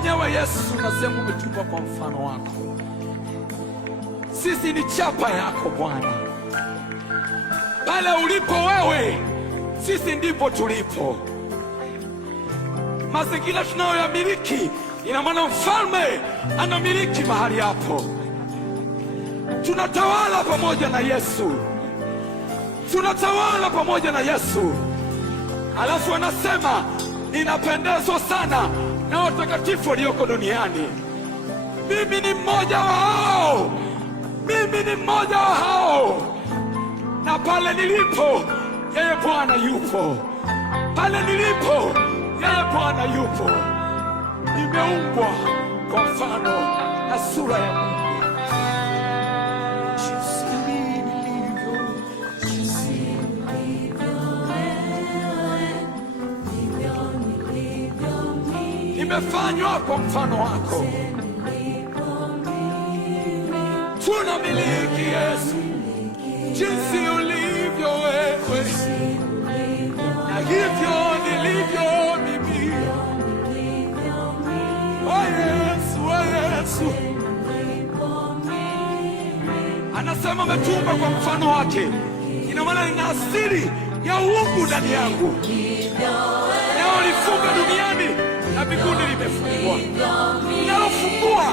mwenyewe Yesu unasema umetupa kwa mfano wako. Sisi ni chapa yako Bwana. Pale ulipo wewe, sisi ndipo tulipo. Mazingira tunayoyamiliki, ina maana mfalme anamiliki mahali hapo. Tunatawala pamoja na Yesu, tunatawala pamoja na Yesu. Alafu anasema ninapendezwa sana na watakatifu walioko duniani. Mimi ni mmoja wa hao, mimi ni mmoja wa hao. Na pale nilipo, yeye Bwana yupo. Pale nilipo, yeye Bwana yupo. Nimeumbwa kwa mfano na sura ya Mungu. Nimefanywa kwa mfano wako. Tunamiliki Yesu jinsi ulivyo wewe, na hivyo nilivyo mimi. Oh Yesu, oh Yesu. Anasema umetumba kwa mfano wake. Ina maana nina asili ya uungu ndani yangu. Leo lifunga duniani na mbinguni limefungwa. Ninalofungua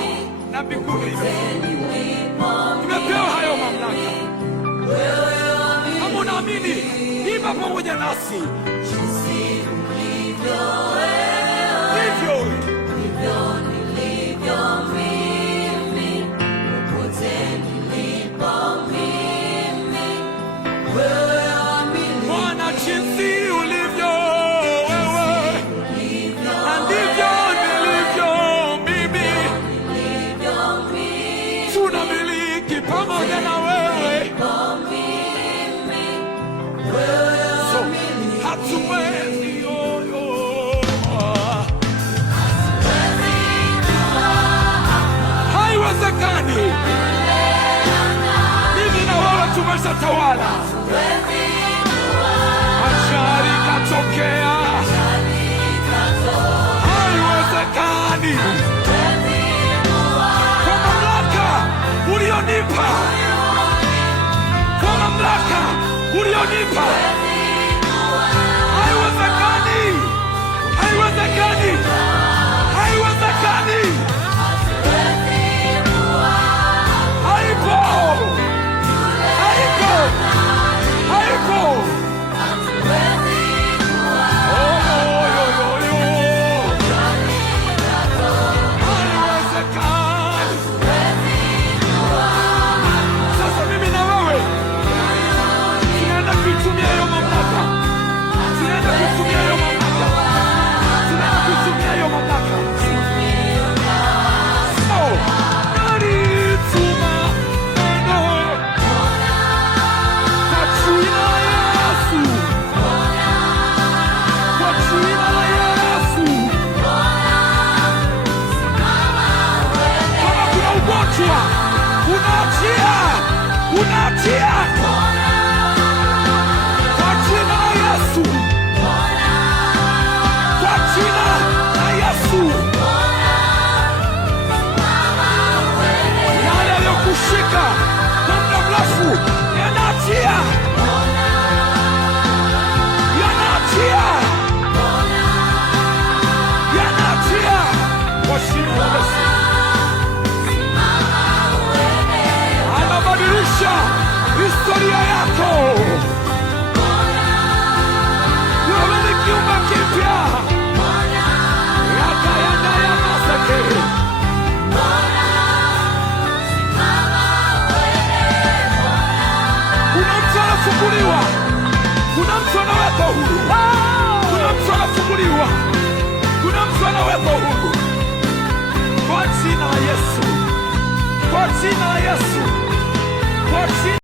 na mbinguni limefunguliwa. Nimepewa hayo mamlaka. Kama unaamini, imba pamoja nasi. Hivyo nilivyo mimi, popote nilipo mimi, wewe amini. Bwana, jinsi ulivyo wewe, na ndivyo nilivyo mimi. Tunamiliki pamoja na wewe. So, hatuwezi haiwezekani. Mimi na wewe tumeshatawala. Ajali katokea, haiwezekani. Kwa mamlaka ulionipa, kwa mamlaka ulionipa, haiwezekani, haiwezekani, haiwezekani. Haipo, haipo, haipo. Sasa mimi na wewe tunaenda kuitumia hiyo mamlaka, tunaenda kuitumia hiyo mamlaka, tunaenda kuitumia hiyo mamlaka. Nalituma neno kwa jina la Yesu, kwa jina la Yesu. Kama kuna ugonjwa unaachia, unaachia kwa jina la Yesu, kwa jina la Yesu. Yale yaliyokushika kwa muda mrefu yanaachia, yanaachia, yanaachia kwa jina la Yesu. Anabadilisha historia yako. Wewe ni kiumbe kipya. Yakayana ya masake. Kuna mtu anafunguliwa, kuna mtu anawekwa huru, kuna mtu anafunguliwa, kuna mtu anawekwa huru kwa jina la Yesu, kwa jina la Yesu, kwa jina